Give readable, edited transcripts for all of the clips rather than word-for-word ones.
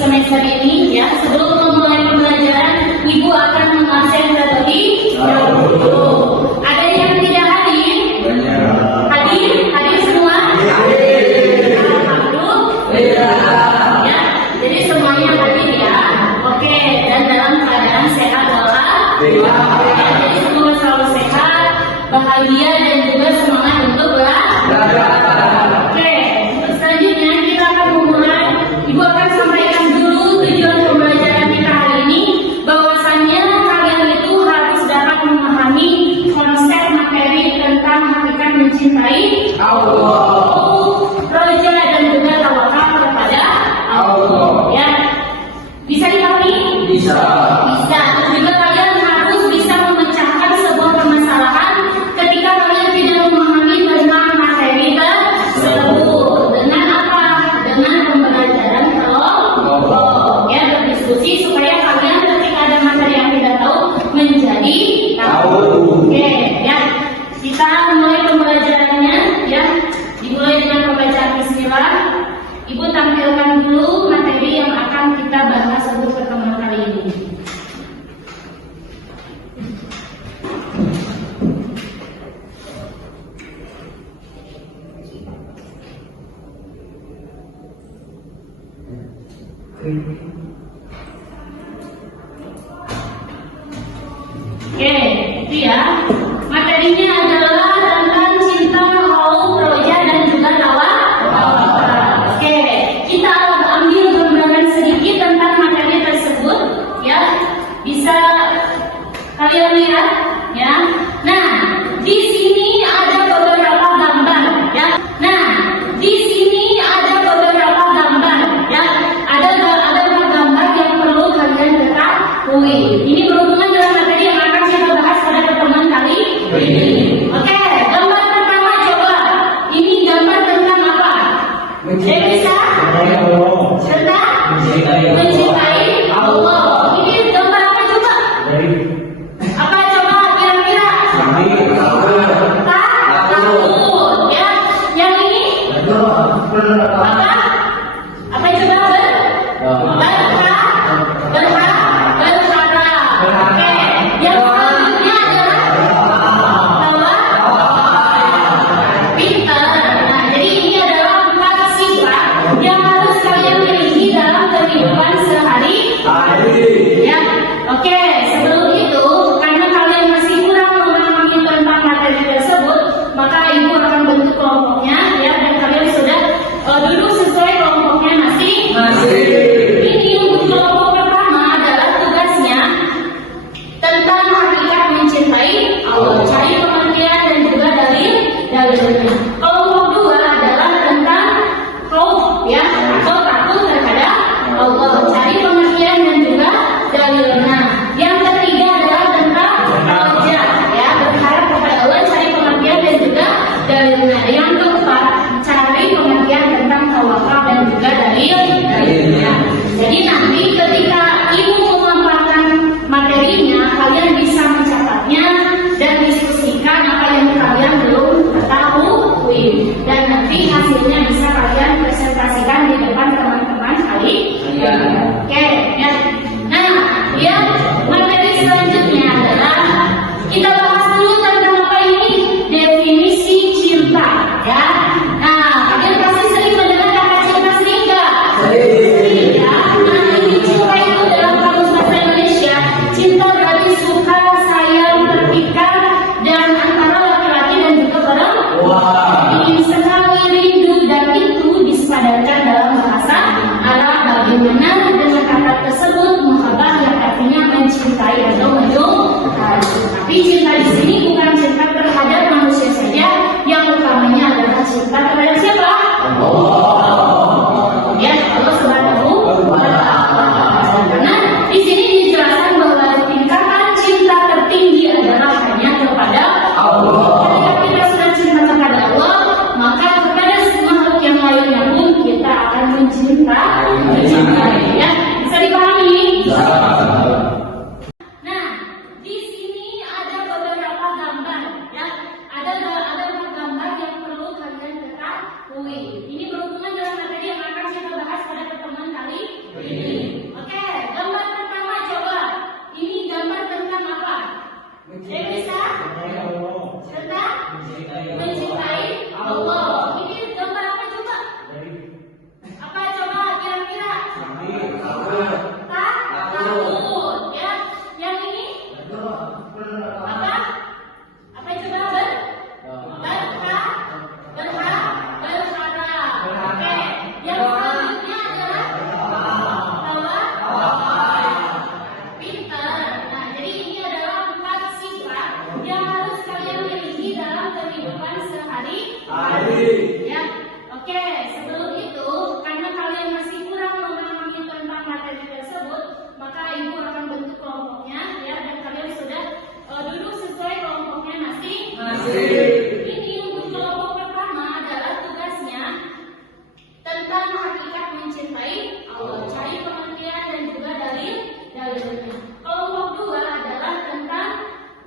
semester ini ya. Sebelum memulai pembelajaran, Ibu akan mengabsen terlebih dahulu. Ada yang tidak hadir? Hadir? Hadir semua? Alhamdulillah. Ya, jadi semuanya hadir ya. Oke, dan dalam keadaan sehat walafiat. Ya, jadi semua selalu sehat, bahagia dan juga semangat untuk belajar. Oke, selanjutnya kita akan memulai. Ibu akan sampaikan dulu tujuan pembelajaran kita hari ini, bahwasannya kalian itu harus dapat memahami konsep materi tentang hakikat mencintai Allah, roja dan juga tawakal kepada Allah. Ya, bisa dipahami? Bisa. Bisa. Juga kalian harus bisa memecahkan sebuah permasalahan ketika kalian tidak memahami tentang materi tersebut. Dengan apa? Dengan pembelajaran ya, berdiskusi supaya kalian ketika ada materi yang tidak tahu menjadi tahu. Oke, ya. Kita mulai pembelajarannya ya. Dimulai dengan pembacaan bismillah. Ibu tampilkan dulu materi yang akan kita bahas untuk pertemuan kali ini. Oke, itu ya. Materinya adalah tentang cinta, haus, roja dan juga tawakal. Oke, kita ambil gambaran sedikit tentang materi tersebut ya. Bisa kalian lihat ya. Nah, di sini ada beberapa gambar ya. Nah, di sini ada beberapa gambar ya. Ada gambar yang perlu kalian ketahui. Ini berhubungan dengan materi yang akan kita bahas pada pertemuan kali ini. Oke, gambar pertama coba. Ini gambar tentang apa? Bisa? Tentang mencintai Allah. Ini gambar apa coba? Apa coba kira-kira? Takut ya. Yang ini? Apa? Apa coba? Berharap. Oke. Yang selanjutnya adalah pintar. Nah, jadi ini adalah 4 sifat yang harus kalian miliki dalam kehidupan sehari-hari. Ya. Oke, sebelum itu karena kalian masih kurang memahami tentang materi tersebut, maka Ibu akan bentuk kelompoknya ya, dan kalian sudah duduk sesuai kelompoknya masing-masing. Ini untuk kelompok pertama adalah tugasnya tentang hakikat mencintai Allah, cari pengertian dan juga dalilnya. Kelompok dua adalah tentang khauf ya, atau takut terhadap Allah, cari pengertian dan juga dalilnya. Yang mencintai. Ya, bisa dipahami? Nah, di sini ada beberapa gambar, ya. Ada beberapa gambar yang perlu kalian ketahui. Ini berhubungan dengan materi yang akan kita bahas pada pertemuan kali ini. Oke, gambar pertama coba. Ini gambar tentang apa? Bisa? Tentang mencintai Allah. Ini gambar apa coba? Apa coba kira-kira? Takut, ya. Yang ini? Apa? Apa coba? Berharap. Oke. Yang selanjutnya adalah pintar. Nah, jadi ini adalah 4 sifat yang harus kalian miliki dalam kehidupan sehari-hari. Ya. Oke, sebelum itu, karena kalian masih kurang memahami tentang materi tersebut, maka ibu akan bentuk kelompoknya, ya, dan kalian sudah duduk sesuai kelompoknya masing-masing. Ini untuk kelompok pertama adalah tugasnya tentang hakikat mencintai Allah, cari pengertian dan juga dalilnya. Kelompok 2 adalah tentang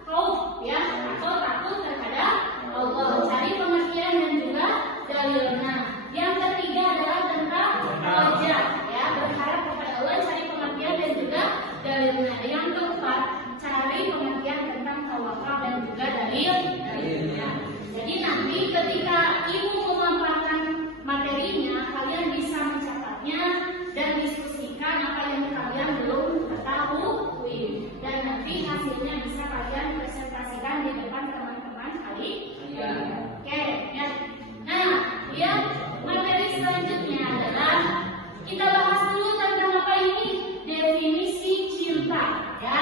khauf, ya, atau takut terhadap Allah, cari pengertian dan juga dalilnya. Yang ketiga adalah tentang roja, ya, berharap kepada Allah, cari pengertian dan juga dalilnya. Yang keempat, cari pengertian tentang tawakal dan juga dalilnya. Jadi nanti ketika ibu memaparkan materinya, kalian bisa mencatatnya dan diskusikan apa yang kalian belum ketahui, dan nanti hasilnya bisa kalian presentasikan di depan teman-teman kalian. Oke, ya. Nah, lihat materi selanjutnya adalah kita bahas dulu tentang apa ini definisi cinta, ya.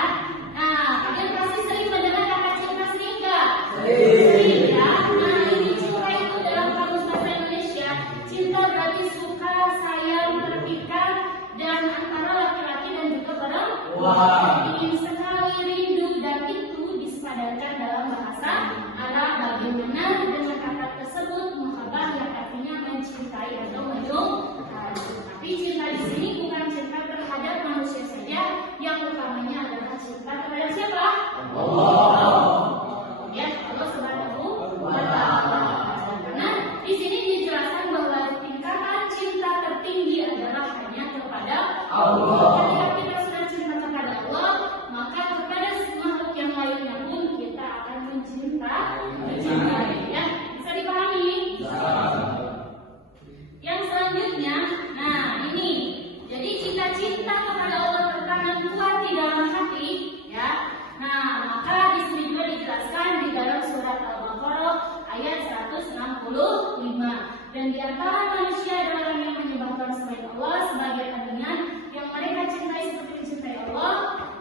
Nah, kalian pasti sering mendengar kata cinta, sering nggak? Sering, ya. Nah, ini cinta itu dalam kamus bahasa Indonesia, cinta berarti suka, sayang, terpikat, dan antara laki-laki dan juga perempuan. Ingin sekali, rindu, dan itu disadarkan dalam bahasa Arab. Bagaimana dengan kata tersebut muhabah yang artinya mencintai atau menyukai. Tapi cinta di sini bukan cinta terhadap manusia saja, yang utamanya adalah cinta kepada siapa? Allah. Ya, Allah Subhanahu wa Ta'ala. Karena di sini dijelaskan bahwa tingkatan cinta tertinggi adalah hanya kepada Allah. Ketika kita sudah cinta kepada Allah, maka kepada makhluk yang lainnya pun kita akan mencintai. Ya, bisa dipahami? Yang selanjutnya, nah ini, jadi cita-cita kepada Allah tertanam kuat di dalam hati, ya. Nah, maka di sini juga dijelaskan di dalam surat Al-Baqarah ayat 165. Dan di antara manusia ada orang yang menyembah selain Allah sebagai tandingan yang mereka cintai seperti mencintai Allah.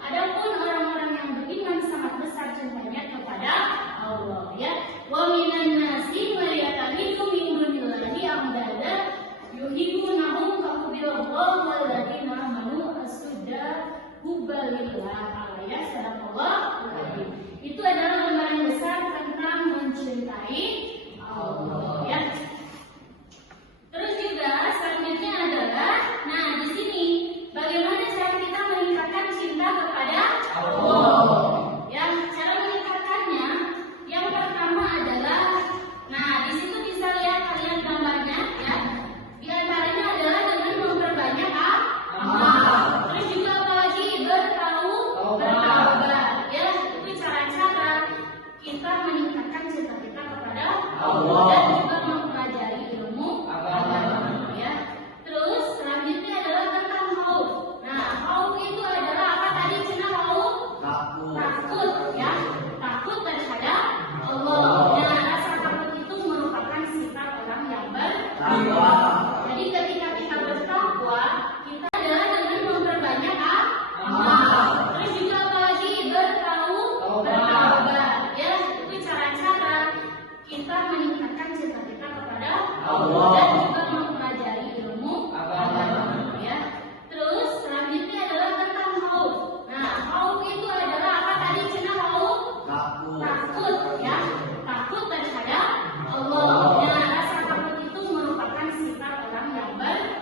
Adapun orang-orang yang beriman sangat besar cintanya kepada Allah, ya. Wa minan nasi may yattakhidhu min dunillahi andada yuhibbunahum ka hubbillah walladzina amanu asudda hubbalillah.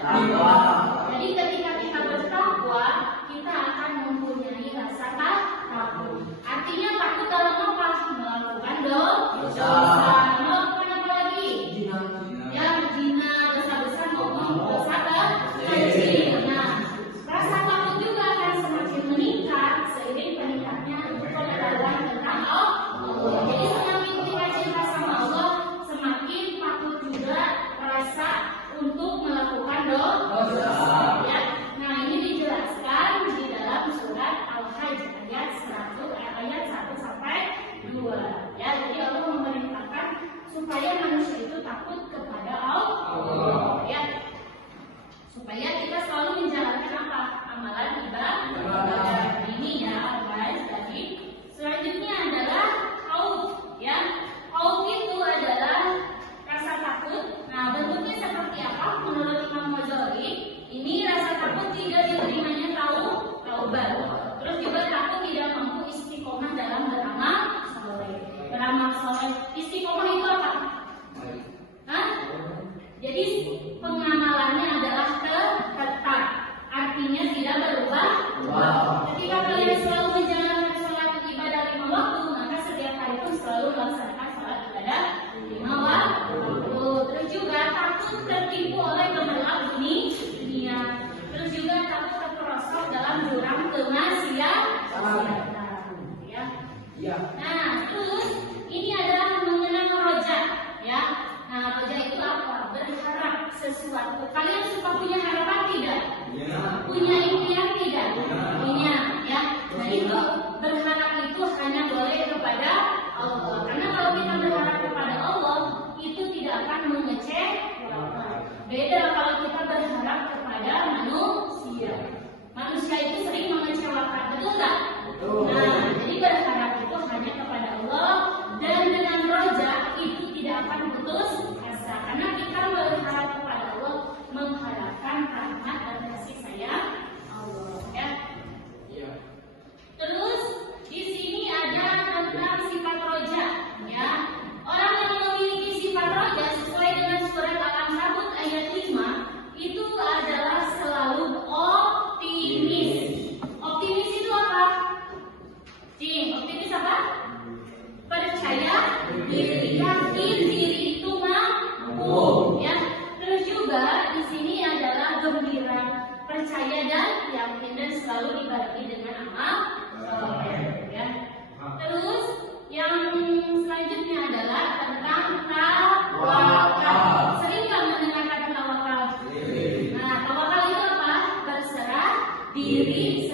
Jadi ketika kita bertakwa, kita akan mempunyai rasa takut. Artinya takut dalam apa? Melakukan dosa. Melakukan apa lagi? Yang zina, dosa besar maupun dosa kecil. Nah, rasa takut juga akan semakin meningkat seiring meningkatnya pengetahuan tentang Allah. Jadi semakin kita cinta sama Allah, semakin takut juga rasa untuk melakukan dosa. Ya. Nah, ini dijelaskan di dalam surat Al-Hajj ayat 1 sampai 2. Ya, jadi Allah memerintahkan supaya manusia itu takut kepada Allah. Ya. Supaya kita selalu menjalankan apa? Amalan ibadah. Ini ya, guys. Jadi selanjutnya adalah khauf. Ya, khauf itu adalah rasa takut. Nah, bentuknya seperti apa? Menurut Imam Ghazali, ini rasa takut tidak diterimanya taubat. Terus juga takut tidak mampu istiqomah dalam beramal soleh. Beramal soleh, istiqomah itu apa? Hah? Jadi pengamalannya adalah tetap, artinya tidak berubah. Ketika kalian selalu menjalankan sholat ibadah 5 waktu, maka setiap hari pun selalu melaksanakan sholat ibadah 5 waktu. Terus juga takut tertipu oleh gemerlap dunia. Terus juga takut terperosok dalam jurang kemaksiatan. Ya. Nah, terus ini adalah mengenang roja. Ya. Nah, roja itu apa? Berharap sesuatu. Kalian suka punya harapan tidak? Punya impian tidak? Punya, ya. Nah, itu berharap itu hanya boleh kepada Allah. Karena kalau kita berharap kepada Allah, itu tidak akan mengecewakan. Beda kalau kita berharap kepada manusia. Manusia itu sering mengecewakan, betul tak? Nah, jadi berharap itu hanya kepada Allah, dan dengan roja itu tidak akan putus asa. Karena kita berharap kepada Allah, mengharapkan rahmat dan kasih sayang Allah. Ya. Terus di sini ada tentang sifat roja. Ya. Orang yang memiliki sifat roja sesuai dengan surat Al-Ankabut ayat 5 itu adalah selalu optimis. Optimis itu apa? Optimis apa? Percaya diri, yakin diri itu mampu. Ya. Terus juga di sini adalah gembira, percaya dan yakin, dan selalu dibarengi dengan amal soleh. Ya. Terus yang selanjutnya adalah tentang tawakal. Sering nggak mendengar kata tawakal? Nah, tawakal itu apa? Berserah diri